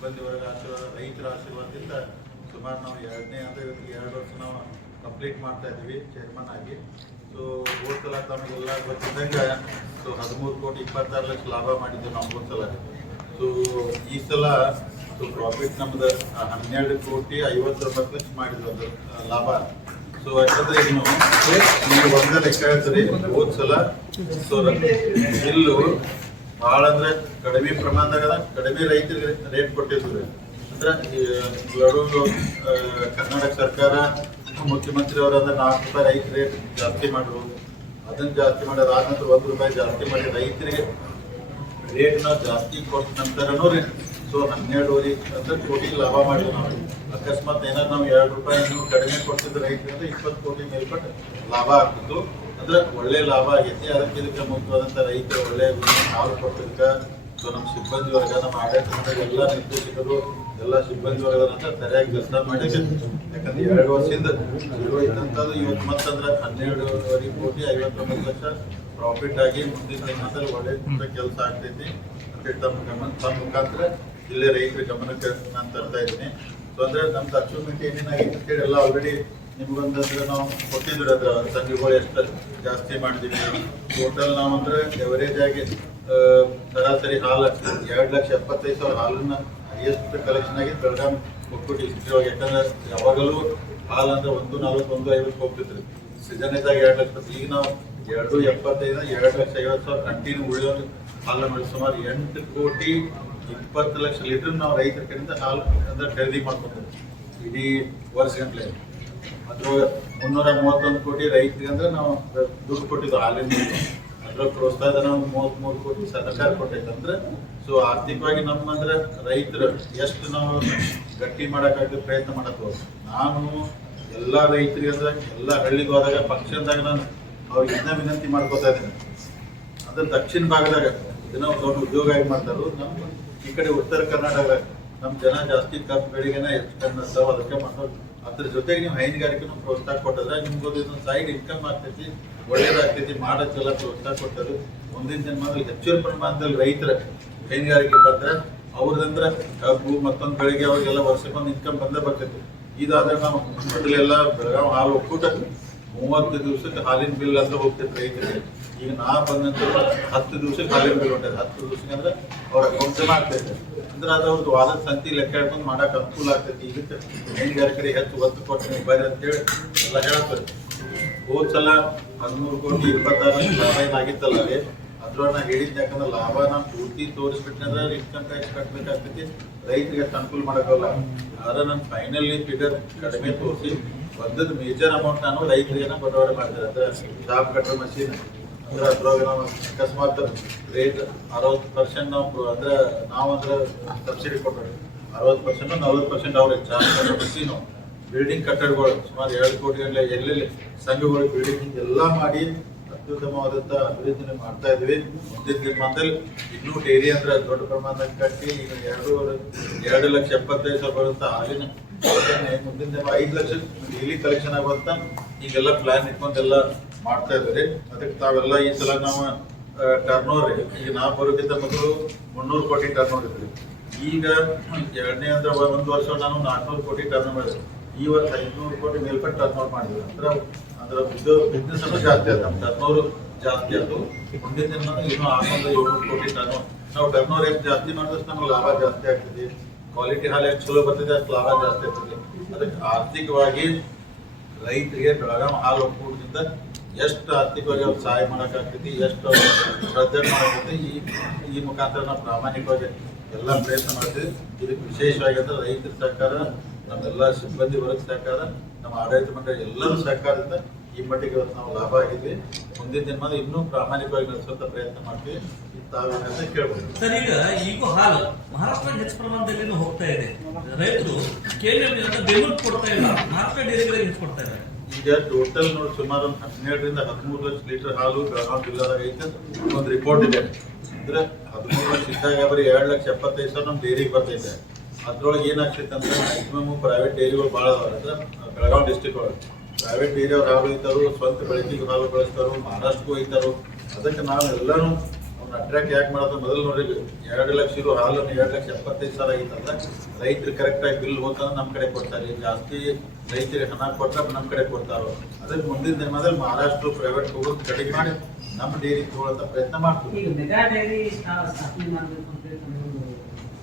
ಸಿಬ್ಬಂದಿ ವರ್ಗ ಆಶೀರ್ವಾದ, ರೈತರ ಆಶೀರ್ವಾದದಿಂದ ಸುಮಾರು ನಾವು 2 ವರ್ಷ ನಾವು ಕಂಪ್ಲೀಟ್ ಮಾಡ್ತಾ ಇದ್ದೀವಿ ಚೇರ್ಮನ್ ಆಗಿ. ಸೊ ಹೋದ ಸಲ ತಮಗೆಲ್ಲ ಗೊತ್ತಿದ್ದಂಗೆ 13 ಕೋಟಿ 26 ಲಕ್ಷ ಲಾಭ ಮಾಡಿದ್ದೀವಿ ನಾವು ಹೋದ ಸಲ. ಸೊ ಈ ಸಲ ಪ್ರಾಫಿಟ್ ನಮ್ದು 12 ಕೋಟಿ 59 ಲಕ್ಷ ಮಾಡಿದ್ವಿ ಅದು ಲಾಭ. ಸೊ ಯಾಕಂದ್ರೆ ನೀವು ಒಂದೇ ಲೆಕ್ಕ ಹೇಳ್ತೀರಿ, ಹೋದ ಸಲ ಬಿಲ್ಲು ಭಾಳ ಅಂದ್ರೆ ಕಡಿಮೆ ಪ್ರಮಾಣದಾಗ ಕಡಿಮೆ ರೈತರಿಗೆ ರೇಟ್ ಕೊಟ್ಟಿದ್ರು. ಅಂದ್ರೆ ಕರ್ನಾಟಕ ಸರ್ಕಾರ ಮುಖ್ಯಮಂತ್ರಿ ಅವರಂದ್ರೆ 4 ರೂಪಾಯಿ ರೈತ ರೇಟ್ ಜಾಸ್ತಿ ಮಾಡಿದ್ರು. ಅದನ್ನು ಜಾಸ್ತಿ ಮಾಡೋದು ಆದ ನಂತರ 1 ರೂಪಾಯಿ ಜಾಸ್ತಿ ಮಾಡಿ ರೈತರಿಗೆ ರೇಟ್ ನಾವು ಜಾಸ್ತಿ ಕೊಟ್ಟ ನಂತರನೂ ಸೊ 12.5 ಕೋಟಿ ಲಾಭ ಮಾಡಿದ್ವಿ ನಾವು. ಅಕಸ್ಮಾತ್ ಏನಾದ್ರು ನಾವು 2 ರೂಪಾಯಿ ಇನ್ನೂ ಕಡಿಮೆ ಕೊಡ್ತಿದ್ದು ರೈತರಿಂದ 20 ಕೋಟಿ ಮೇಲ್ಪಟ್ಟು ಲಾಭ ಆಗ್ತಿತ್ತು. ಅಂದ್ರೆ ಒಳ್ಳೆ ಲಾಭ ಆಗೈತಿ. ಅದಕ್ಕೆ ಇದಕ್ಕೆ ಮುಖ್ಯವಾದಂಥ ರೈತರು ಒಳ್ಳೆ ಹಾಲು ಕೊಟ್ಟಿದ್ದಕ್ಕೆ ಸೊ ನಮ್ಮ ಸಿಬ್ಬಂದಿ ವರ್ಗ, ನಮ್ಮ ಆಡಳಿತ ಮಂಡಳಿ ಎಲ್ಲ ನಿರ್ದೇಶಕರು ಎಲ್ಲ ಸಿಬ್ಬಂದಿ ವರ್ಗದಂತ ಸರಿಯಾಗಿ ಕೆಲಸ ಮಾಡಿ, ಯಾಕಂದ್ರೆ 2 ವರ್ಷದಿಂದ ಇರುವಂಥದ್ದು ಇವತ್ತು ಮತ್ತಂದ್ರೆ 12.5 ಕೋಟಿ 59 ಲಕ್ಷ ಪ್ರಾಫಿಟ್ ಆಗಿ ಮುಂದಿನ ದಿನದಲ್ಲಿ ಒಳ್ಳೆ ಕೆಲಸ ಆಗ್ತೈತಿ ಅಂತ ತಮ್ಮ ಮುಖಾಂತರ ಇಲ್ಲೇ ರೈತರ ಗಮನಕ್ಕೆ ನಾನು ತರ್ತಾ ಇದ್ದೀನಿ. ಸೊ ಅಂದ್ರೆ ನಮ್ದು ಅಚೀವ್ಮೆಂಟ್ ಏನೇನಾಗಿತ್ತು ಅಂತೇಳಿ ಎಲ್ಲ ಆಲ್ರೆಡಿ ನಿಮ್ಗೊಂದಂದ್ರೆ ನಾವು ಕೊಟ್ಟಿದ್ರು. ಅದ್ರ ಸಂಘಗಳು ಎಷ್ಟು ಜಾಸ್ತಿ ಮಾಡಿದ್ದೀವಿ ಟೋಟಲ್ ನಾವು ಅಂದ್ರೆ ಎವರೇಜ್ ಆಗಿ ಸರಾಸರಿ ಹಾಲು 2,75,000 ಹಾಲನ್ನ ಹೈಯೆಸ್ಟ್ ಕಲೆಕ್ಷನ್ ಆಗಿದ್ದು ಬೆಳಗಾವಿ ಒಕ್ಕೂಟ ಡಿಸ್ಟ್ರಿಕ್ಟ್ ಒಳಗೆ. ಯಾಕಂದ್ರೆ ಯಾವಾಗಲೂ ಹಾಲು ಅಂದ್ರೆ 140, 150 ಹೋಗ್ತಿದ್ರು. ಸೀಸನ್ ಇದ್ದಾಗ 2 ಲಕ್ಷ. ಈಗ ನಾವು 2,75,000 2,50,000 ಕಂಟಿನ್ಯೂ ಉಳಿಯೋ ಹಾಲನ್ನು ಸುಮಾರು 8 ಕೋಟಿ 20 ಲಕ್ಷ ಲೀಟರ್ ನಾವು ರೈತರ ಕಡೆಯಿಂದ ಹಾಲು ಅಂದ್ರೆ ಖರೀದಿ ಮಾಡ್ಕೊತೀವಿ ಇಡೀ ವರ್ಷ ಗಂಟಲೆ. ಅದ್ರ 331 ಕೋಟಿ ರೈತರಿಗೆ ಅಂದ್ರೆ ನಾವು ದುಡ್ಡು ಕೊಟ್ಟಿದ್ದು ಹಾಲಿನ. ಅದ್ರ ಪ್ರೋತ್ಸಾಹ ನಾವು 33 ಕೋಟಿ ಸರ್ಕಾರ ಕೊಟ್ಟೈತೆ. ಅಂದ್ರೆ ಸೊ ಆರ್ಥಿಕವಾಗಿ ನಮ್ಮಂದ್ರೆ ರೈತರು ಎಷ್ಟು ನಾವು ಗಟ್ಟಿ ಮಾಡೋಕ್ಕಾಗಿ ಪ್ರಯತ್ನ ಮಾಡಕ್ಕೆ ನಾನು ಎಲ್ಲ ರೈತರಿಗೆ ಅಂದ್ರೆ ಎಲ್ಲ ಹಳ್ಳಿಗೆ ಹೋದಾಗ ಫಂಕ್ಷನ್ದಾಗ ನಾನು ಅವ್ರಿಗೆ ವಿನಂತಿ ಮಾಡ್ಕೋತಾ ಇದ್ದೀನಿ. ಅಂದ್ರೆ ದಕ್ಷಿಣ ಭಾಗದಾಗ ಇದನ್ನ ದೊಡ್ಡ ಉದ್ಯೋಗ ಆಗಿ ಮಾಡ್ತಾರೋ. ನಮ್ಮ ಈ ಕಡೆ ಉತ್ತರ ಕರ್ನಾಟಕ ನಮ್ಮ ಜನ ಜಾಸ್ತಿ ಕಬ್ಬು ಬೆಳೆಗೆನ ಹೆಚ್ಚು ಅದಕ್ಕೆ ಮಾಡೋದು. ಅದ್ರ ಜೊತೆಗೆ ನೀವು ಹೈನುಗಾರಿಕೆನೂ ಪ್ರೋತ್ಸಾಹ ಕೊಟ್ಟಿದ್ರೆ ನಿಮ್ಗೆ ಇದೊಂದು ಸೈಡ್ ಇನ್ಕಮ್ ಆಗ್ತೈತಿ, ಒಳ್ಳೇದಾಗ್ತೈತಿ. ಮಾಡೋಕ್ಕೆಲ್ಲ ಪ್ರೋತ್ಸಾಹ ಕೊಟ್ಟರು. ಮುಂದಿನ ಜನ್ಮದಲ್ಲಿ ಹೆಚ್ಚಿನ ಪ್ರಮಾಣದಲ್ಲಿ ರೈತರ ಹೈನುಗಾರಿಕೆ ಬಂದ್ರೆ ಅವ್ರದಂದ್ರೆ ಕಬ್ಬು ಮತ್ತೊಂದು ಬೆಳೆಗೆ ಅವ್ರಿಗೆಲ್ಲ ವರ್ಷಕ್ಕೊಂದು ಇನ್ಕಮ್ ಬಂದೇ ಬರ್ತೈತಿ. ಇದಾದ್ರೆ ನಾವು ಮೊದಲೆಲ್ಲ ಬೆಳಗಾವಿ ಹಾಲು ಒಕ್ಕೂಟ 30 ದಿವಸಕ್ಕೆ ಹಾಲಿನ ಬಿಲ್ ಅಂತ ಹೋಗ್ತೈತೆ ರೈತರಿಗೆ. ಈಗ ನಾ ಬಂದಂತ 10 ದಿವಸಕ್ಕೆ ಹಾಲಿನ ಬಿಲ್ ಹೊಂಟೈತೆ. 10 ದಿವಸಕ್ಕೆ ಅಂದ್ರೆ ಅವ್ರ ಅಕೌಂಟ್ ಜಮಾ ಆಗ್ತೈತೆ. ಅಂದ್ರೆ ಅದು ಅವ್ರದ್ದು ವಾದದ ಸಂತಿ ಲೆಕ್ಕ ಹಿಡ್ಕೊಂಡು ಮಾಡಕ್ಕೆ ಅನುಕೂಲ ಆಗ್ತೈತಿ. ಇದಕ್ಕೆ ಹೈನುಗಾರಿಕೆ ಹೆಚ್ಚು ಒತ್ತು ಕೊಟ್ಟು ನೀವು ಬರ್ರಿ ಅಂತೇಳಿ ಎಲ್ಲ ಹೇಳ್ತಾರೆ. ಹೋದ ಸಲ 13 ಕೋಟಿ 26 ಲಕ್ಷ ಲಾಭ ಏನಾಗಿತ್ತಲ್ಲ ರೀ, ಅದ್ರೊಳಗೆ ನಾ ಹೇಳಿದ್ದು. ಯಾಕಂದ್ರೆ ಲಾಭ ನಾವು ಪೂರ್ತಿ ತೋರಿಸ್ಬಿಟ್ರೆ ಇನ್ಕಮ್ ಟ್ಯಾಕ್ಸ್ ಕಟ್ಟಬೇಕಾಗ್ತೈತಿ, ರೈತರಿಗೆ ಅನುಕೂಲ ಮಾಡೋಕ್ಕಲ್ಲ. ಆದ್ರೆ ನಾನು ಫೈನಲಿ ಫಿಗರ್ ಕಡಿಮೆ ತೋರಿಸಿ ಒಂದದ್ದು ಮೇಜರ್ ಅಮೌಂಟ್ ನಾನು ರೈತರಿಗೇನ ಬಡವಣೆ ಮಾಡಿದೆ. ಅಂದ್ರೆ ಶಾಪ್ ಕಟ್ಟರ್ ಮಷೀನ್ ಅಂದ್ರೆ ಅದ್ರೊಳಗೆ ನಾವು ಅಕಸ್ಮಾತ್ ರೇಟ್ 60% ನಾವು ಅಂದ್ರೆ ನಾವಂದ್ರೆ ಸಬ್ಸಿಡಿ ಕೊಟ್ಟರೆ 60% 40% ಅವ್ರಿಗೆ ಶಾಪ್ ಕಟ್ಟರ್ ಮಷೀನು, ಬಿಲ್ಡಿಂಗ್ ಕಟ್ಟಡಗಳು ಸುಮಾರು 2 ಕೋಟಿ ಎಲ್ಲೆಲ್ಲಿ ಸಂಘಗಳು ಬಿಲ್ಡಿಂಗ್ ಎಲ್ಲ ಮಾಡಿ ಅತ್ಯುತ್ತಮವಾದಂಥ ಅಭಿವೃದ್ಧಿ ಮಾಡ್ತಾ ಇದ್ವಿ. ಮುಂದಿನ ದಿನಮಾನದಲ್ಲಿ ಇನ್ನೂ ಡೈರಿ ಅಂದ್ರೆ ದೊಡ್ಡ ಪ್ರಮಾಣದಲ್ಲಿ ಕಟ್ಟಿ ಈಗ 2,75,000 ಬರುವಂಥ ಹಾಲಿನ ಮುಂದಿನ ದಿನ 5 ಲಕ್ಷ ಡೈಲಿ ಕಲೆಕ್ಷನ್ ಆಗುವಂತ ಈಗೆಲ್ಲ ಪ್ಲಾನ್ ಇಟ್ಕೊಂಡೆಲ್ಲ ಮಾಡ್ತಾ ಇದ್ದಾರೆ. ಅದಕ್ಕೆ ತಾವೆಲ್ಲ ಈ ಸಲ ನಾವು ಟರ್ನ್ ಓವರ್ ಈಗ ನಾವು ಬರೋಕ್ಕಿಂತ ಮೊದಲು 300 ಕೋಟಿ ಟರ್ನ್ ಓವರ್ ಇದ್ರಿ. ಈಗ ಎರಡನೇ ಅಂದ್ರೆ 1 ವರ್ಷ ನಾನು 400 ಕೋಟಿ ಟರ್ನ್ ಮಾಡಿದೆ. ಈ ವರ್ಷ 500 ಕೋಟಿ ಮೇಲ್ಪಟ್ಟು ಟರ್ನ್ ಓವರ್ ಮಾಡಿದ್ವಿ. ಅಂದ್ರೆ ಬಿಸ್ನೆಸ್ ಅನ್ನು ಜಾಸ್ತಿ ಆಯ್ತು, ನಮ್ಮ ಟರ್ನ್ ಓವರ್ ಜಾಸ್ತಿ ಆಯ್ತು. ಮುಂದಿನ ದಿನ ಇನ್ನೂ 600-700 ಕೋಟಿ ಟರ್ನ್ ಓವರ್. ನಾವು ಟರ್ನ್ ಓವರ್ ಎಷ್ಟು ಜಾಸ್ತಿ ಮಾಡಿದಷ್ಟು ನಮ್ಗೆ ಲಾಭ ಜಾಸ್ತಿ ಆಗ್ತದೆ. ಕ್ವಾಲಿಟಿ ಹಾಲು ಎಷ್ಟು ಚಲೋ ಬರ್ತದೆ ಅಷ್ಟು ಲಾಭ ಜಾಸ್ತಿ ಆಗ್ತದೆ. ಅದಕ್ಕೆ ಆರ್ಥಿಕವಾಗಿ ರೈತರಿಗೆ ಬೆಳಗಾವಿ ಹಾಲು ಒಕ್ಕೂಟದಿಂದ ಎಷ್ಟು ಆರ್ಥಿಕವಾಗಿ ಅವ್ರು ಸಹಾಯ ಮಾಡೋಕ್ಕಾಗ್ತೈತಿ, ಎಷ್ಟು ಶ್ರದ್ಧೆ ಮಾಡೋಕ್ಕೈತಿ ಈ ಮುಖಾಂತರ ನಾವು ಪ್ರಾಮಾಣಿಕವಾಗಿ ಎಲ್ಲ ಪ್ರಯತ್ನ ಮಾಡ್ತೀವಿ. ಇದಕ್ಕೆ ವಿಶೇಷವಾಗಿ ಅಂದ್ರೆ ರೈತರ ಸಹಕಾರ, ನಮ್ಮೆಲ್ಲ ಸಿಬ್ಬಂದಿ ವರ್ಗ ಸಹಕಾರ, ನಮ್ಮ ಆಡಳಿತ ಮಂಡಳಿ ಎಲ್ಲರೂ ಸಹಕಾರದಿಂದ ಈ ಮಟ್ಟಿಗೆ ಇವತ್ತು ನಾವು ಲಾಭ ಆಗಿದ್ವಿ. ಮುಂದಿನ ದಿನಮಾನ ಇನ್ನೂ ಪ್ರಾಮಾಣಿಕವಾಗಿ ನಡೆಸುವಂತ ಪ್ರಯತ್ನ ಮಾಡ್ತೀವಿ. ತಾವೇನಂತ ಕೇಳ್ಬೋದು ಸರ್. ಈಗೂ ಹಾಲು ಮಹಾರಾಷ್ಟ್ರ ಹೆಚ್ಚು ಪ್ರಮಾಣದಲ್ಲಿ ಹೋಗ್ತಾ ಇದೆ. ರೈತರು ಬೆಂಗಳೂರು ಕೊಡ್ತಾ ಇಲ್ಲ, ಮಹಾರಾಷ್ಟ್ರ ಡೈರಿಗಳಿಗೆ ಹೆಚ್ಚು ಕೊಡ್ತಾ ಇದ್ದಾರೆ. ಈಗ ಟೋಟಲ್ ನೋಡಿ ಸುಮಾರು 12ರಿಂದ 13 ಲಕ್ಷ ಲೀಟರ್ ಹಾಲು ಬೆಳಗಾವಿ ಜಿಲ್ಲಾದಾಗ ಐತೆ ಒಂದು ರಿಪೋರ್ಟ್ ಇದೆ. ಅಂದ್ರೆ 13 ಲಕ್ಷ ಇದ್ದಾಗ ಬರೀ 2,75,000 ನಮ್ಮ ಡೈರಿಗೆ ಬರ್ತೈತೆ. ಅದ್ರೊಳಗೆ ಏನಾಗ್ತೈತೆ ಅಂದ್ರೆ ಮ್ಯಾಕ್ಸಿಮಮ್ ಪ್ರೈವೇಟ್ ಡೈರಿಗಳು ಭಾಳ ಅದಾವೆ. ಅಂದ್ರೆ ಬೆಳಗಾವಿ ಡಿಸ್ಟಿಕ್ ಒಳಗೆ ಪ್ರೈವೇಟ್ ಡೈರಿ ಅವ್ರು ಹಾಲು ಒಯ್ತಾರೋ, ಸ್ವಂತ ಬೆಳಕಿಗೆ ಹಾಲು ಬೆಳೆಸ್ತಾರೋ, ಮಹಾರಾಷ್ಟ್ರಕ್ಕೂ ಒಯ್ತಾರೋ. ಅದಕ್ಕೆ ನಾವು ಎಲ್ಲರೂ ನಮ್ಮನ್ನ ಅಟ್ರಾಕ್ಟ್ ಯಾಕೆ ಮಾಡೋದು ಮೊದಲು ನೋಡಿ 2 ಲಕ್ಷ ಇರೋ ಹಾಲನ್ನು 2,75,000 ಆಗಿತ್ತಲ್ಲ, ರೈತರು ಕರೆಕ್ಟಾಗಿ ಬಿಲ್ ಹೋಗ್ತಾನೆ ನಮ್ಮ ಕಡೆ ಕೊಡ್ತಾರೆ. ಜಾಸ್ತಿ ರೈತರಿಗೆ ಹಣ ಕೊಟ್ಟರೆ ನಮ್ಮ ಕಡೆ ಕೊಡ್ತಾರೋ. ಅದಕ್ಕೆ ಮುಂದಿನ ದಿನದಲ್ಲಿ ಮಹಾರಾಷ್ಟ್ರ ಪ್ರೈವೇಟ್ ಹೋಗೋದು ಕಡಿಮೆ ಮಾಡಿ ನಮ್ಮ ಡೈರಿ ತಗೊಳ್ಳೋ ಪ್ರಯತ್ನ ಮಾಡ್ತೀವಿ. ಈಗ ಮೆಗಾ ಡೈರಿ ಸ್ಥಾಪನೆ ಮಾಡಬೇಕು ಅಂತ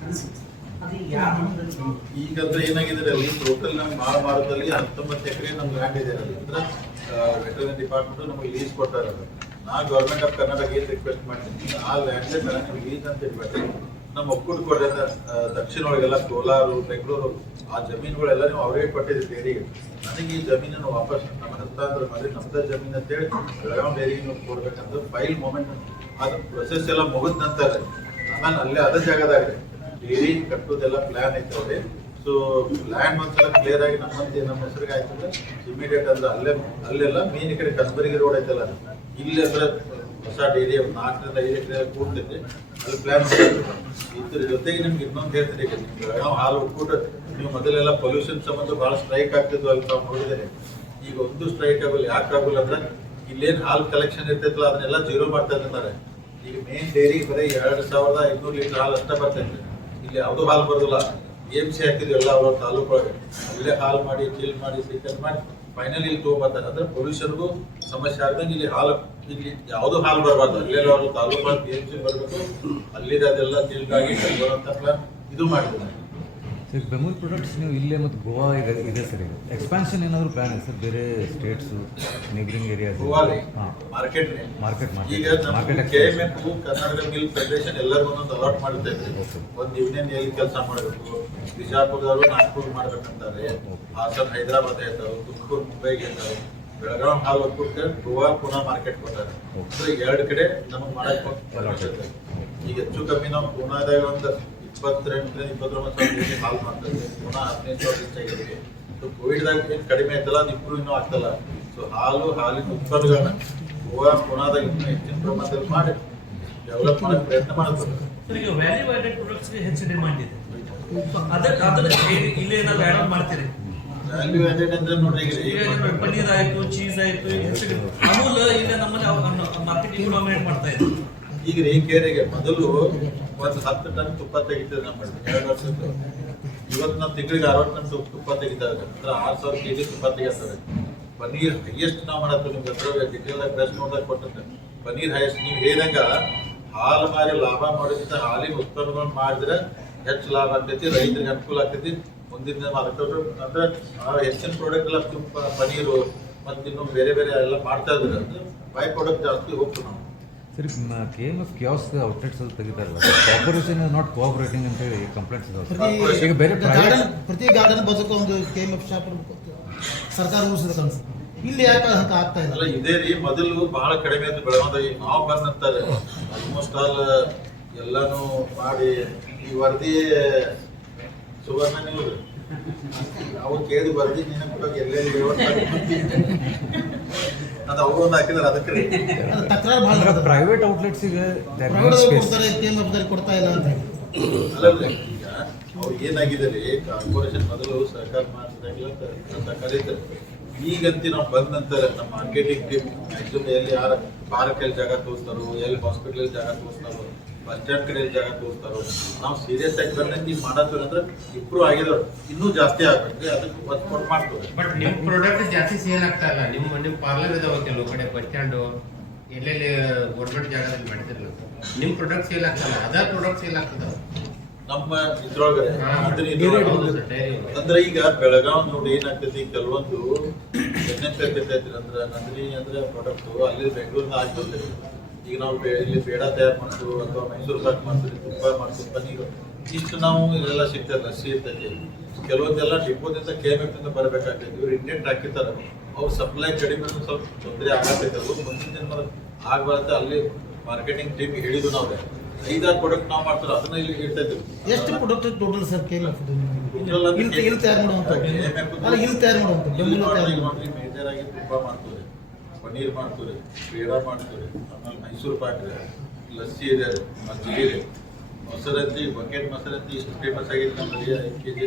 ಅನಿಸುತ್ತೆ. ಅದು ಯಾವ ಹಂತದಲ್ಲಿ? ಈಗಂದ್ರೆ ಏನಾಗಿದೆ ಅಲ್ಲಿ ಟೋಟಲ್ ನಮ್ಮ ಮಹಾಭಾರತದಲ್ಲಿ 19 ಎಕರೆ ನಮ್ಮ ಲ್ಯಾಂಡ್ ಇದೆ. ಅಂದ್ರೆ ವೆಟರ್ನರಿ ಡಿಪಾರ್ಟ್ಮೆಂಟ್ ನಮಗೆ ಲೀಸ್ ಕೊಟ್ಟಾರೆ. ನಾ ಗೌರ್ಮೆಂಟ್ ಆಫ್ ಕರ್ನಾಟಕ ಏನು ರಿಕ್ವೆಸ್ಟ್ ಮಾಡ್ತೀನಿ, ಆ ಲ್ಯಾಂಡ್ ನೀವು ಲೀಸ್ ಅಂತ ಹೇಳ್ಬಿಟ್ಟು ನಮ್ಮ ಒಕ್ಕೂಟ ಕೊಟ್ಟರೆ ದಕ್ಷಿಣ ಒಳಗೆಲ್ಲ ಕೋಲಾರ, ಬೆಂಗಳೂರು ಆ ಜಮೀನುಗಳೆಲ್ಲ ನೀವು ಅವರೇ ಕೊಟ್ಟಿದ್ದೀರಿ ಡೈರಿಗೆ. ನನಗೆ ಈ ಜಮೀನನ್ನು ವಾಪಸ್ ನಮ್ಮ ಹಸ್ತಾಂತರ ಮಾಡಿ ನಮ್ದ ಜಮೀನು ಅಂತೇಳಿ ಬೆಳಗಾವಿ ಡೈರಿಗೆ ನೀವು ಕೊಡ್ಬೇಕಂತ ಫೈಲ್ ಮೂಮೆಂಟ್ ಅದು ಪ್ರೊಸೆಸ್ ಎಲ್ಲ ಮುಗಿದ ನಂತರ ಆಮೇಲೆ ಅಲ್ಲೇ ಅದೇ ಜಾಗದಾಗ ಡೈರಿ ಕಟ್ಟೋದೆಲ್ಲ ಪ್ಲಾನ್ ಐತವ್ರಿ. ಸೊ ಲ್ಯಾಂಡ್ ಒಂದ್ಸಲ ಕ್ಲಿಯರ್ ಆಗಿ ನಮ್ಮ ಹೆಸರಿಗೆ ಆಯ್ತಂದ್ರೆ ಇಮಿಡಿಯೇಟ್ ಅಂದ್ರೆ ಅಲ್ಲೆಲ್ಲ ಮೇನ್ ಈ ಕಡೆ ಕಸಬರಗಿ ರೋಡ್ ಐತಲ್ಲ, ಇಲ್ಲಿ ಅಂದ್ರೆ ಹೊಸ ಡೈರಿ 4 ರಿಂದ 5 ಎಕರೆ ಕೂಡ್ತೈತೆ, ಅಲ್ಲಿ ಪ್ಲಾನ್ ಇದ್ರ ಜೊತೆಗೆ ನಿಮ್ಗೆ ಇನ್ನೊಂದು ಹೇಳ್ತೀನಿ. ಈಗ ನಿಮ್ಗೆ ಬೆಳಗಾವಿ ಹಾಲು ಒಕ್ಕೂಟ ನೀವು ಮೊದಲೆಲ್ಲ ಪೊಲ್ಯೂಷನ್ ಸಂಬಂಧ ಭಾಳ ಸ್ಟ್ರೈಕ್ ಆಗ್ತಿದ್ವು ಅಲ್ಲಿ ತಾವು ನೋಡಿದ್ದೇನೆ. ಈಗ ಒಂದು ಸ್ಟ್ರೈಕ್ ಆಗಲ್ಲ. ಯಾಕೆ ಆಗಲ್ಲ ಅಂದ್ರೆ ಇಲ್ಲೇನು ಹಾಲು ಕಲೆಕ್ಷನ್ ಇರ್ತೈತಲ್ಲ ಅದನ್ನೆಲ್ಲ ಜೀರೋ ಮಾಡ್ತಾ ಇದ್ದಾರೆ. ಈಗ ಮೇನ್ ಡೈರಿಗೆ ಬರೀ 2,500 ಲೀಟರ್ ಹಾಲು ಅಷ್ಟೇ ಬರ್ತೈತೆ. ಇಲ್ಲಿ ಯಾವುದೂ ಹಾಲು ಬರೋದಿಲ್ಲ. AMC ಹಾಕಿದ್ವಿ ಎಲ್ಲ ಅವ್ರ ತಾಲೂಕೊಳಗೆ, ಅಲ್ಲೇ ಹಾಲು ಮಾಡಿ ಚೀಲ್ ಮಾಡಿ ಸೀಕಲ್ ಮಾಡಿ ಫೈನಲ್ ಇಲ್ಲಿ ತೊಗೊಂಬರ್ತಾರೆ. ಅಂದ್ರೆ ಪೊಲ್ಯೂಷನ್ಗೂ ಸಮಸ್ಯೆ ಆಗ್ದಂಗೆ ಇಲ್ಲಿ ಹಾಲು ಇಲ್ಲಿ ಯಾವುದೂ ಹಾಲು ಬರಬಾರ್ದು. ಅಲ್ಲೇ ಅವರು ತಾಲೂಕೊಳಗೆ AMC ಬರಬೇಕು, ಅಲ್ಲಿದೆ ಅದೆಲ್ಲ ಚೀಲ್ ಆಗಿ ಬರುವಂಥ ಪ್ಲಾನ್ ಇದು ಮಾಡಿದ್ದಾರೆ. ಸರ್ ಬೆಮೂಲ್ ಪ್ರಾಡಕ್ಟ್ಸ್ ನೀವು ಇಲ್ಲೇ ಮತ್ತು ಗೋವಾ ಇದೆ ಸರ್. ಈಗ ಎಕ್ಸ್ಪಾನ್ಷನ್ ಏನಾದರೂ ಪ್ಲಾನ್ ಇದೆ ಸರ್ ಬೇರೆ ಸ್ಟೇಟ್ಸು ನೇಬರಿಂಗ್ ಏರಿಯಾಸ್? ಗೋವಾಲಿ ಹಾಂ, ಮಾರ್ಕೆಟ್ ಈಗ market KMF Karnataka milk federation ಎಲ್ಲರಿಗೂ ಒಂದೊಂದು ಅಲಾಟ್ ಮಾಡುತ್ತೆ. ಒಂದು ಯೂನಿಯನ್ ಎಲ್ಲಿ ಕೆಲಸ ಮಾಡಬೇಕು, ಬಿಜಾಪುರದವರು ನಾಗ್ಪುರ್ ಮಾಡ್ಬೇಕಂತಾರೆ, ಹಾಸನ್ ಹೈದರಾಬಾದ್ ಹೇಳ್ತಾರೆ, ತುಮಕೂರು ಮುಂಬೈಗೆ ಹೇಳ್ತಾರೆ, ಬೆಳಗಾವಿ ಹಾಲು ಒಕ್ಕೂಟ ಗೋವಾ ಪುನಃ ಮಾರ್ಕೆಟ್ ಕೊಟ್ಟಾರೆ. ಅಂದ್ರೆ 2 ಕಡೆ ನಮಗೆ ಮಾಡಕ್ಕೆ ಈಗ ಹೆಚ್ಚು ಕಮ್ಮಿ ನಾವು ಪುನಾದಾಗ ಒಂದು 22-29,000 ಹಾಲು ಮಾಡ್ತಾರೆ. ಪುನಃ 15,000 ಹೆಚ್ಚಾಗಿದೆ. ಸೊ ಕೋವಿಡ್ದಾಗ ಏನು ಕಡಿಮೆ ಆಯ್ತಲ್ಲ, ಅದು ಇಂಪ್ರೂವ್ ಇನ್ನೂ ಆಗ್ತಲ್ಲ. ಸೊ ಹಾಲಿನ ಉತ್ಪನ್ನಗಳನ್ನ ಗೋವಾ ಪುನಾದಾಗ ಇನ್ನೂ ಹೆಚ್ಚಿನ ಪ್ರಮಾಣದಲ್ಲಿ ಮಾಡಿ ಡೆವಲಪ್ ಮಾಡಕ್ಕೆ ಪ್ರಯತ್ನ ಮಾಡ್ತಾರೆ. ಸರ್, ಈಗ ವ್ಯಾಲ್ಯೂ ಆಡೆಡ್ ಪ್ರಾಡಕ್ಟ್ಸ್ಗೆ ಹೆಚ್ಚು ಡಿಮಾಂಡ್ ಇದೆ. ಅದನ್ನ ಇಲ್ಲಿ ಏನಾದ್ರು ಆಡ್ ಮಾಡ್ತೀರಿ? ವ್ಯಾಲ್ಯೂ ಆಡೆಡ್ ಅಂದ್ರೆ ನೋಡ್ರಿ, ಈಗ ಪನ್ನೀರ್ ಆಯ್ತು, ಚೀಸ್ ಆಯ್ತು, ಅಮೂಲ್ ಇಲ್ಲ ನಮ್ಮಲ್ಲಿ ಮಾರ್ಕೆಟಿಂಗ್ ಡೊಮಿನೇಟ್ ಮಾಡ್ತಾ ಇದೆ. ಈಗ ಈ ಕೇರಿಗೆ ಮೊದಲು ಒಂದು 10 ಟನ್ ತುಪ್ಪ ತೆಗಿತಾರೆ ನಮ್ಮಲ್ಲಿ 2 ವರ್ಷದ. ಇವತ್ತು ನಾವು ತಿಂಗಳಿಗೆ 60 ಟನ್ ತುಪ್ಪ ತೆಗಿತಾರೆ. ಅಂದ್ರೆ 6,000 kg ತುಪ್ಪ ತೆಗಿತಾರೆ. ಪನ್ನೀರ್ ಹೈಯೆಸ್ಟ್ ನಾವು ಮಾಡತ್ತೀವಿ. ನಿಮ್ಗೆ ಹತ್ರ ಡಿಟೇಲ್ ಆಗಿ ಪ್ರೆಸ್ ನೋಡ್ದಾಗ ಕೊಟ್ಟಂತೆ ಪನ್ನೀರ್ ಹೈಯೆಸ್ಟ್. ನೀವು ಹೇಳಿದಂಗ ಹಾಲು ಮಾರಿ ಲಾಭ ಮಾಡೋದ್ರಿಂದ ಹಾಲಿನ ಉತ್ಪನ್ನಗಳನ್ನ ಮಾಡಿದ್ರೆ ಹೆಚ್ಚು ಲಾಭ ಆಗ್ತೈತಿ, ರೈತರಿಗೆ ಅನುಕೂಲ ಆಗ್ತೈತಿ. ಮುಂದಿನ ಅದಕ್ಕೆ ಅಂದ್ರೆ ಹೆಚ್ಚಿನ ಪ್ರಾಡಕ್ಟ್ ಎಲ್ಲ ತುಪ್ಪ, ಪನ್ನೀರು ಮತ್ತು ಇನ್ನು ಬೇರೆ ಬೇರೆ ಎಲ್ಲ ಮಾಡ್ತಾ ಇದ್ದಾರೆ. ಅಂದ್ರೆ ಬೈ ಪ್ರಾಡಕ್ಟ್ ಜಾಸ್ತಿ ಹೋಗ್ತೀವಿ ನಾವು. ಸರಿ, KMF ಕಿಯಾಸ್ಕ್ ಔಟ್ಲೆಟ್ಸ್ ಅಲ್ಲಿ ತೆಗಿತಾರಲ್ಲ, ಕಾರ್ಪೊರೇಷನ್ ನಾಟ್ ಕೋಆಪರೇಟಿಂಗ್ ಅಂತ ಹೇಳಿ ಕಂಪ್ಲೇಂಟ್ಸ್ ಇದಾವೆ. ಈಗ ಬೇರೆ ಪ್ರತಿ ಗಾರ್ಡನ್ ಬಜೆಟ್ ಒಂದು KMF ಶಾಪ್ ಸರ್ಕಾರ ರೂಲ್ಸ್ ಅನ್ಸುತ್ತೆ. ಇಲ್ಲಿ ಯಾಕೆ ಅಂತ ಆಗ್ತಾ ಇಲ್ಲ? ಅಲ್ಲ ಇದೇ ರೀ, ಮೊದಲು ಬಹಳ ಕಡಿಮೆ ಆಯ್ತು ಬೆಳಗಾವಿ. ನಾವು ಬಂದಂತಾರೆ ಆಲ್ಮೋಸ್ಟ್ ಆಲ್ ಎಲ್ಲಾನು ಮಾಡಿ ಈ ವರದಿ ಸುವರ್ಣ ನ್ಯೂಸ್ ನಾವು ಕೇಳಿ ವರದಿ ನೀನು ಕೂಡ ಎಲ್ಲೆಲ್ಲಿ ಅದು ಅವರು ಒಂದು ಹಾಕಿದಾರೆ. ಅದಕ್ಕೆ ತಕರಾರು ಬಹಳ ಪ್ರೈವೇಟ್ ಔಟ್ಲೆಟ್ಸಿಗೆ ಕೊಡ್ತಾರೆ, KMF ಕೊಡ್ತಾ ಇಲ್ಲ ಅಂತ ಹೇಳಿ. ಅಲ್ಲಲ್ಲ, ಈಗ ಅವ್ರು ಏನಾಗಿದೆ ರೀ, ಕಾರ್ಪೊರೇಷನ್ ಮೊದಲು ಸಹಕಾರ ಮಾಡಿಸಿದಾಗಲ್ಲ ಕರೀತಾರೆ. ಈಗಂತ ನಾವು ಬಂದ ನಂತರ ನಮ್ಮ ಮಾರ್ಕೆಟಿಂಗ್ ಟೀಮ್ ಮ್ಯಾಕ್ಸಿಮಮ್ ಎಲ್ಲಿ ಯಾರು ಪಾರ್ಕಲ್ಲಿ ಜಾಗ ತೋರಿಸ್ತಾರೋ, ಎಲ್ಲಿ ಹಾಸ್ಪಿಟಲ್ ಜಾಗ ತೋರಿಸ್ತಾರೋ, ಬಸ್ ಸ್ಟ್ಯಾಂಡ್ ಕಡೆ ಜಾಗ ತೋರಿಸ್ತಾರೋ, ನಾವು ಸೀರಿಯಸ್ ಆಗಿ ಬಂದು ಈಗ ಮಾಡತ್ತೀವಿ ಅಂದ್ರೆ ಇಂಪ್ರೂವ್ ಆಗಿದವ್ರು ಇನ್ನೂ ಜಾಸ್ತಿ ಆಗ್ಬೇಕು. ಅದಕ್ಕೆ ಒತ್ತು ಕೊಟ್ಟು ಮಾಡ್ತೀವಿ. ಬಟ್ ನಿಮ್ಮ ಪ್ರಾಡಕ್ಟ್ ಜಾಸ್ತಿ ಸೇಲ್ ಆಗ್ತಾ ಇಲ್ಲ. ನಿಮ್ಮ ಪಾರ್ಲರ್ ಇದಾವೆ ಕೆಲವು ಕಡೆ, ಬಸ್ ಸ್ಟ್ಯಾಂಡು ಎಲ್ಲೆಲ್ಲಿ ಗೌರ್ಮೆಂಟ್ ಜಾಗದಲ್ಲಿ ಮಾಡ್ತಿರಲ್ಲ, ನಿಮ್ಮ ಪ್ರಾಡಕ್ಟ್ ಸೇಲ್ ಆಗ್ತಲ್ಲ, ಅದರ್ ಪ್ರಾಡಕ್ಟ್ ಸೇಲ್ ಆಗ್ತದ ನಮ್ಮ ಇದ್ರೊಳಗಡೆ. ಅಂದ್ರೆ ಈಗ ಬೆಳಗಾವ್ ನೋಡಿ ಏನಾಗ್ತೈತಿ, ಕೆಲವೊಂದು ಎಣ್ಣೆ ಅಂದ್ರೆ ನಂದಿನಿ ಅಂದ್ರೆ ಪ್ರಾಡಕ್ಟ್ ಅಲ್ಲಿ ಬೆಂಗಳೂರಿನ ಆಗ್ತಿರ್ತೈತಿ. ಈಗ ನಾವು ಇಲ್ಲಿ ಬೇಡ ತಯಾರು ಮಾಡ್ತೀವಿ ಅಥವಾ ಮೈಸೂರು ಪಾಕ್ ಮಾಡ್ತೀವಿ, ತುಪ್ಪ ಮಾಡ್ತೀವಿ, ಪನ್ನೀರು ಇಷ್ಟು ನಾವು ಇಲ್ಲೆಲ್ಲ ಸಿಗ್ತದೆ, ಲಸ್ಸಿ ಇರ್ತೈತಿ. ಕೆಲವೊಂದೆಲ್ಲ ಡಿಪೋದಿಂದ KMF ಇಂದ ಬರಬೇಕಾಗ್ತೈತಿ. ಇವ್ರು ಇಂಡಿಯನ್ ಹಾಕಿರ್ತಾರೆ, ಅವ್ರು ಸಪ್ಲೈ ಕಡಿಮೆ ಸ್ವಲ್ಪ ತೊಂದರೆ ಆಗತೈತೆ. ಅದು ಮುಂದಿನ ಜನ್ಮ ಆಗ್ಬಾರ್ದು. ಅಲ್ಲಿ ಮಾರ್ಕೆಟಿಂಗ್ ಟೀಮ್ ಹೇಳಿದ್ರು ನಾವು 5-6 ಪ್ರಾಡಕ್ಟ್ ನಾವು ಮಾಡ್ತಾರೆ, ಅದನ್ನ ಇಲ್ಲಿ ಇಡ್ತಾ ಇದ್ದೀವಿ. ಎಷ್ಟು ಪ್ರಾಡಕ್ಟ್ ಟೋಟಲ್ ಸರ್ KMF ಇಲ್ಲಿ ತಯಾರು ಮಾಡುವಂತ? ಮೇಜರ್ ಆಗಿ ತುಪ್ಪ ಮಾಡ್ತೀವಿ, ಪನ್ನೀರ್ ಮಾಡ್ತೀವಿ, ಪೇಡ ಮಾಡ್ತೀವಿ, ಆಮೇಲೆ ಮೈಸೂರು ಪಾಕ್, ಲಸ್ಸಿ ಇದೆ, ಮಜ್ಜಿಗೆ ಇದೆ, ಮೊಸರಂತಿ, ಬಕೆಟ್ ಮೊಸರಂತಿ ಇಷ್ಟು ಫೇಮಸ್ ಆಗಿತ್ತು ನಮ್ಮಲ್ಲಿ. 5 kg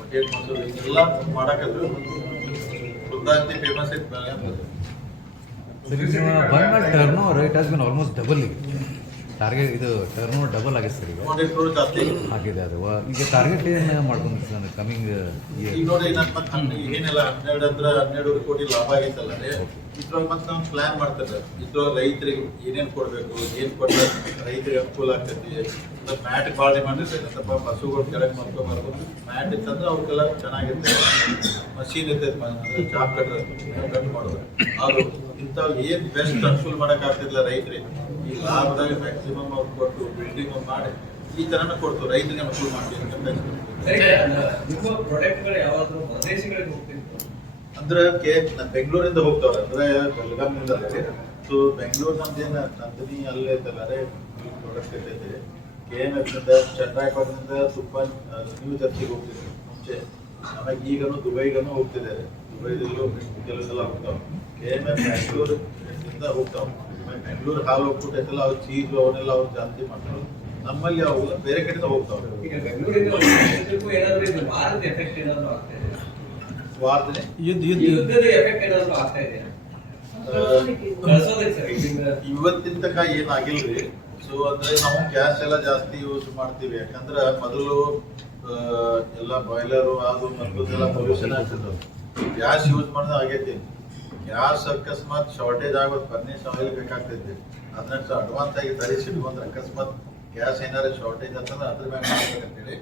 ಬಕೆಟ್ ಮೊಸರು ಇದೆಲ್ಲ ಮಾಡಾಕದ್ರು. ವೃದ್ಧಾಂತಿ ಫೇಮಸ್ ಇತ್ತು ಬೆಳಗಾವಿ. ಬಂದ turn over it has been almost double. Target ಇದು ಟರ್ನ್ ಓವರ್ ಡಬಲ್ ಆಗಿದೆ ಸರ್ ಈಗ 200 crore ಜಾಸ್ತಿ ಆಗಿದೆ ಅದು ಈಗ ಟಾರ್ಗೆಟ್ ಏನು ಮಾಡ್ಕೊಂಡು ಸರ್ ಕಮಿಂಗ್ ಈಗ ನೋಡಿ ನಾನು ಮತ್ತೆ ಏನೆಲ್ಲ 12 ಅಂದ್ರೆ 12 ಕೋಟಿ ಲಾಭ ಆಗೈತಲ್ಲ ರೀ ಇದ್ರೊಳಗೆ ಮತ್ತೆ ನಾವು ಪ್ಲಾನ್ ಮಾಡ್ತಾರೆ ಇದ್ರೊಳಗೆ ರೈತರಿಗೆ ಏನೇನು ಕೊಡಬೇಕು ಏನು ಕೊಟ್ಟರೆ ರೈತರಿಗೆ ಅನುಕೂಲ ಆಗ್ತೈತಿ ಮ್ಯಾಟ್ ಭಾಳ ಡಿಮಾಂಡ್ ಇರ್ತೈತೆ ಸ್ವಲ್ಪ ಹಸುಗಳು ಕೆಳಗೆ ಮಾಡ್ಕೊಬಾರ್ದು ಮ್ಯಾಟ್ ಇತ್ತಂದ್ರೆ ಅವ್ರಿಗೆಲ್ಲ ಚೆನ್ನಾಗಿರ್ತದೆ ಮಷೀನ್ ಇರ್ತೈತೆ ಅಂದ್ರೆ ಚಾಪ್ ಕಟ್ ಮಾಡೋದು ಅದು ಇಂಥವು ಏನು ಬೆಸ್ಟ್ ಅನುಕೂಲ ಮಾಡೋಕ್ಕಾಗ್ತಿಲ್ಲ ರೈತರಿಗೆ ಈ ಲಾಭದಾಗ ಮ್ಯಾಕ್ಸಿಮಮ್ ಅವ್ರು ಕೊಟ್ಟು ಬಿಲ್ಡಿಂಗ್ ಮಾಡಿ ಈ ಥರನ ಕೊಡ್ತು ರೈತರಿಗೆ ಅನುಕೂಲ ಮಾಡ್ತೀವಿ ನಿಮ್ಮ ಪ್ರಾಡಕ್ಟ್ಗಳು ಯಾವಾಗಲೂ ಹೊರದೇಶಗಳಿಗೆ ಹೋಗ್ತಿತ್ತು ಅಂದ್ರೆ ನಾನು ಬೆಂಗಳೂರಿಂದ ಹೋಗ್ತಾವ್ರೆ ಅಂದ್ರೆ ಬೆಳಗಾವಿನಿಂದ ಸೊ ಬೆಂಗಳೂರು ನಮ್ದೇನು ನಂದಿನಿ ಅಲ್ಲೇ ಐತಲ್ಲ ರೇ ಪ್ರಾಡಕ್ಟ್ ಐತೈತೆ KMF ನಿಂದ ಚಂದ್ರಾಯಪಟ್ಟಣದಿಂದ ತುಪ್ಪ ನ್ಯೂ ಜರ್ಸಿಗೆ ಹೋಗ್ತಿದ್ರು ಮುಂಚೆ ಆಮೇಲೆ ಈಗನು ದುಬೈಗನು ಹೋಗ್ತಿದ್ದಾರೆ ದುಬೈದಲ್ಲೂ ಕೆಲವೆಲ್ಲ ಹೋಗ್ತಾವೆ KMF ಬ್ಯಾಂಗ್ಳೂರಿಂದ ಹೋಗ್ತಾವೆ ಬೆಂಗಳೂರು ಹಾಲು ಹೋಗ್ಬಿಟ್ಟೈತಲ್ಲ ಅವ್ರು ಚೀಸು ಅವನ್ನೆಲ್ಲ ಅವ್ರು ಜಾಸ್ತಿ ಮಾಡ್ತಾರೆ ನಮ್ಮಲ್ಲಿ ಅವು ಬೇರೆ ಕಡೆಯಿಂದ ಹೋಗ್ತಾವೆ ಈಗ ಬೆಂಗಳೂರಿಂದ ಏನಾದರೂ ಇದು ವಾರದ ಎಫೆಕ್ಟ್ ಏನಾದರೂ ಆಗ್ತಾ ಇದೆ ವಾರ್ತೆ ಯುದ್ಧದ ಎಫೆಕ್ಟ್ ಏನಾದರೂ ಆಗ್ತಾ ಇದೆ ಕಳ್ಸೋದಕ್ಕೆ ಸರ್ ಇವತ್ತಿನ ತನಕ ಏನಾಗಿಲ್ರಿ ಸೊ ಅಂದ್ರೆ ನಾವು ಗ್ಯಾಸ್ ಎಲ್ಲ ಜಾಸ್ತಿ ಯೂಸ್ ಮಾಡ್ತೀವಿ ಯಾಕಂದ್ರೆ ಮೊದಲು ಎಲ್ಲ ಬಾಯ್ಲರು ಅದು ಮತ್ತೊಂದೆಲ್ಲ ಪೊಲ್ಯೂಷನ್ ಆಗ್ತಿದ್ರು ಗ್ಯಾಸ್ ಯೂಸ್ ಮಾಡೋದು ಆಗೈತಿ ಗ್ಯಾಸ್ ಅಕಸ್ಮಾತ್ ಶಾರ್ಟೇಜ್ ಆಗೋದು ಫರ್ನೇಸ್ ಆಯಿಲ್ ಬೇಕಾಗ್ತೈತಿ ಅದನ್ನ ಅಡ್ವಾನ್ಸ್ ಆಗಿ ತರಿಸಿಟ್ಕೊಂಡ್ರೆ ಅಕಸ್ಮಾತ್ ಗ್ಯಾಸ್ ಏನಾದ್ರು ಶಾರ್ಟೇಜ್ ಅಂತಂದ್ರೆ ಅದ್ರ ಮ್ಯಾಗ ಮಾಡ್ಬೇಕಂತೇಳಿ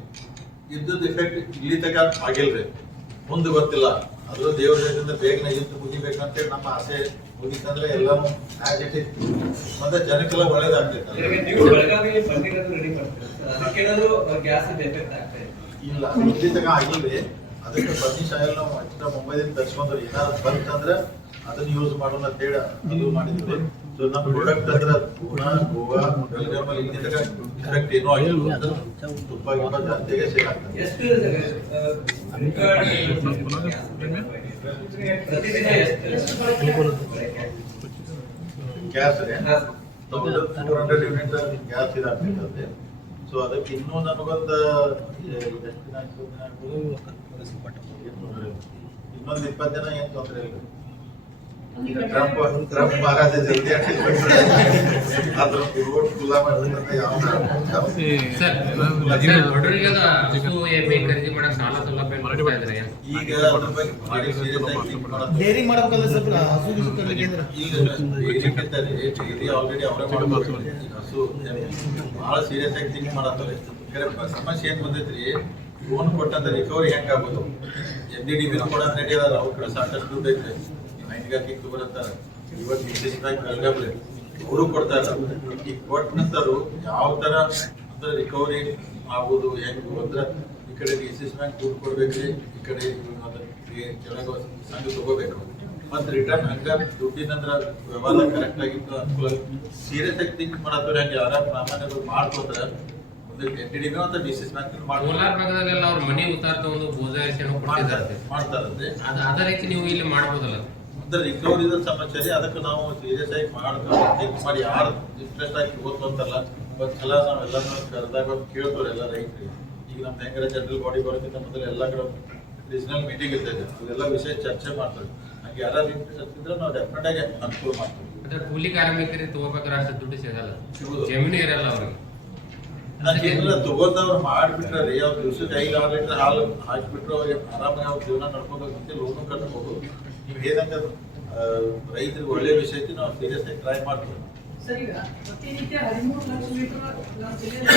ಇದ್ದದ ಎಫೆಕ್ಟ್ ಇಲ್ಲಿ ತನಕ ಆಗಿಲ್ರಿ ಮುಂದೆ ಗೊತ್ತಿಲ್ಲ ಅದು ದೇವ್ರ ದಯದಿಂದ ಬೇಗನೆ ಯುದ್ಧ ಮುಗಿಬೇಕಂತೇಳಿ ನಮ್ಮ ಆಸೆ ಮುಗಿತಂದ್ರೆ ಎಲ್ಲಾನು ಮತ್ತೆ ಜನಕ್ಕೆಲ್ಲ ಒಳ್ಳೇದಾಗ್ತೈತೆ ನೀವು ಬೆಳಗಾವಿಯಲ್ಲಿ ಬಂದಿರೋದು ರೆಡಿ ಮಾಡ್ತೀರಾ ಅದಕ್ಕೇನಾದರೂ ಗ್ಯಾಸ್ ಎಫೆಕ್ಟ್ ಆಗ್ತಾ ಇದೆ ಇಲ್ಲ ಇಲ್ಲಿ ತನಕ ಆಗಿಲ್ರಿ ಅದಕ್ಕೆ ಫರ್ನಿಶ್ ಆಯಿಲ್ ನಾವು ಎಕ್ಸ್ಟ್ರಾ ಮುಂಬೈದಿಂದ ತರ್ಸ್ಕೊಂಡ್ರೆ ಏನಾದ್ರು ಬಂತಂದ್ರೆ ಅದನ್ನ ಯೂಸ್ ಮಾಡೋಣ ಅಂತೇಳಿ ಅದು ಮಾಡಿದ್ವಿ ಸೊ ನಮ್ಮ ಪ್ರಾಡಕ್ಟ್ ಅಂದ್ರೆ ಪೂನಾ ಗೋವಾ ಬೆಳಗಾಮಲ್ಲಿ ಇಲ್ಲಿ ತನಕ ಎಫೆಕ್ಟ್ ಏನೂ ಆಗಿಲ್ಲ ತುಪ್ಪ ಗಿಪ್ಪ ಜಾಸ್ತಿಗೆ ಸೇಲ್ ಆಗ್ತದೆ ಎಷ್ಟು ಪ್ರತಿದಿನ ಎಷ್ಟು ಗ್ಯಾಸ್ ರೀ 400 ಯೂನಿಟ್ ಗ್ಯಾಸ್ ಇದಾಗ್ತೈತೆ ಸೊ ಅದಕ್ಕೆ ಇನ್ನೂ ನಮಗೊಂದು ಇನ್ನೊಂದು 20 ದಿನ ಏನು ತೊಂದರೆ ಇಲ್ಲ ಟ್ರಂಪ್ ಮಹಾರಾಜ ಜಲ್ದಿ ಅದ್ರ ರೋಡ್ ಖುಲ್ಲಾ ಮಾಡಿದ್ರೆ ಸರ್ ಬಡವರಿಗೆ ಹಸು ಎಮ್ಮೆ ಖರೀದಿ ಮಾಡಕ್ ಸಾಲ ಸೌಲಭ್ಯ ಮಾಡ್ತಾ ಇದ್ದಾರೆ ಈಗ ಅದ್ರ ಬಗ್ಗೆ ಭಾರಿ ಸೀರಿಯಸ್ ಆಗಿ think ಮಾಡೋದು. ಡೈರಿ ಮಾಡ್ಬೇಕಲ್ಲ ಸರ್ ಹಸು ಗಿಸು ಕಡ್ಲಿಕ್ಕೆ ಅಂದ್ರೆ ಈಗ ಡೈರಿ ಆಲ್ರೆಡಿ ಅವರೇ ಮಾಡ್ಬೋದು ಈಗ ಹಸು ಎಮ್ಮೆ ಭಾಳ ಸೀರಿಯಸ್ ಆಗಿ ಥಿಂಕ್ ಮಾಡತ್ತಾರೆ ಸಮಸ್ಯೆ ಏನ್ ಬಂದೈತ್ರಿ ಲೋನ್ ಕೊಟ್ಟಂತ ರಿಕವರಿ ಹೆಂಗ್ ಆಗೋದು NDDB ಕೊಡೋದ್ ರೆಡಿ ಅದಾರ ಅವ್ರ ಕಡೆ ಸಾಕಷ್ಟು ದುಡ್ಡು ಐತೆ ಮೈನ್ಗಾಕಿ ತಗೋರಂತಾರ ಇವತ್ತು ವಿಶೇಷ ಬ್ಯಾಂಕ್ ಬೆಳಗಾವಿ ಅವರು ಕೊಡ್ತಾರ ಈಗ ಕೊಟ್ಟ ನಂತರ ಯಾವ ತರ ಅಂದ್ರೆ ರಿಕವರಿ ಆಗೋದು ಹೆಂಗ್ ಅಂದ್ರೆ ಈ ಕಡೆ DCS ಬ್ಯಾಂಕ್ ದುಡ್ಡು ಕೊಡ್ಬೇಕ್ರಿ ಈ ಕಡೆ ಕೆಳಗೆ ಸಂಘ ತಗೋಬೇಕು ಮತ್ತೆ ರಿಟರ್ನ್ ಹಂಗ ದುಡ್ಡಿನಂದ್ರ ವ್ಯವಹಾರ ಕರೆಕ್ಟ್ ಆಗಿತ್ತು ಅನುಕೂಲ ಸೀರಿಯಸ್ ಆಗಿ ಥಿಂಕ್ ಮಾಡತ್ತವ್ರು ಹೆಂಗೆ ಯಾರ ಪ್ರಾಮಾಣಿಕರು ಮಾಡ್ಕೋತಾರೆ NDDB ಅಂತ DCS ಬ್ಯಾಂಕ್ ಕೋಲಾರ ಭಾಗದಲ್ಲೆಲ್ಲ ಅವ್ರ ಮನೆ ಉತ್ತಾರ ತಗೊಂಡು ಬೋಜಾಯಿಸೇನೋ ಕೊಡ್ತಿದ್ದಾರೆ ಮಾಡ್ತಾರಂತೆ ಅದೇ ರೀತಿ ನೀವು ಇಲ್ಲಿ ಮಾಡ್ಬೋದಲ್ಲ ಅಂದ್ರೆ ರಿಕವರಿದ ಸಮಸ್ಯೆ ರೀ ಅದಕ್ಕೆ ನಾವು ಸೀರಿಯಸ್ ಆಗಿ ಮಾಡ್ತೀವಿ ಥಿಂಕ್ ಮಾಡಿ ಯಾರು ಇಂಟ್ರೆಸ್ಟ್ ಆಗಿ ಓದ್ಕೊಂತಲ್ಲ ಒಂದ್ಸಲ ನಾವೆಲ್ಲರೂ ಕರೆದಾಗ ಕೇಳ್ತವ್ರೆ ಎಲ್ಲ ರೈತರಿಗೆ ಈಗ ನಮ್ಮ ಹೆಂಗರ ಜನರಲ್ ಬಾಡಿ ಬರೋಕ್ಕಿಂತ ಮೊದಲು ಎಲ್ಲ ಕಡೆ ರೀಜನಲ್ ಮೀಟಿಂಗ್ ಇರ್ತೈತೆ ಅದೆಲ್ಲ ವಿಷಯ ಚರ್ಚೆ ಮಾಡ್ತೀವಿ ಹಂಗೆ ಯಾರು ಇಂಟ್ರೆಸ್ಟ್ ಇದ್ರೆ ನಾವು ಡೆಫಿನೆಟ್ ಆಗಿ ಅನುಕೂಲ ಮಾಡ್ತೀವಿ ಅದ್ರ ಕೂಲಿ ಕಾರ್ಮಿಕರಿಗೆ ತಗೋಬೇಕಾದ್ರೆ ಅಷ್ಟು ದುಡ್ಡು ಸಿಗಲ್ಲ ಸಿಗುದು. ಜಮೀನು ಇರಲ್ಲ ಅವ್ರಿಗೆ ನಾನೇನಿಲ್ಲ ತಗೋದವ್ರು ಮಾಡಿಬಿಟ್ರೆ ರೀ ಅವ್ರ ದಿವ್ಸಕ್ಕೆ 5-6 ಲೀಟರ್ ಹಾಲು ಹಾಕಿಬಿಟ್ರೆ ಅವ್ರಿಗೆ ಆರಾಮಾಗಿ ಅವ್ರ ಜೀವನ ನಡ್ಕೋಬೇಕಂತ ಲೋನು ಕಟ್ಟಬಹುದು ನೀವು ಏನಂತ ರೈತರಿಗೆ ಒಳ್ಳೆ ವಿಷಯ ಐತಿ ನಾವು ಸೀರಿಯಸ್ ಆಗಿ ಟ್ರೈ ಮಾಡ್ತೀವಿ ಸರ್ ಈಗ ಪ್ರತಿನಿತ್ಯ 13 ಲಕ್ಷ ಲೀಟರ್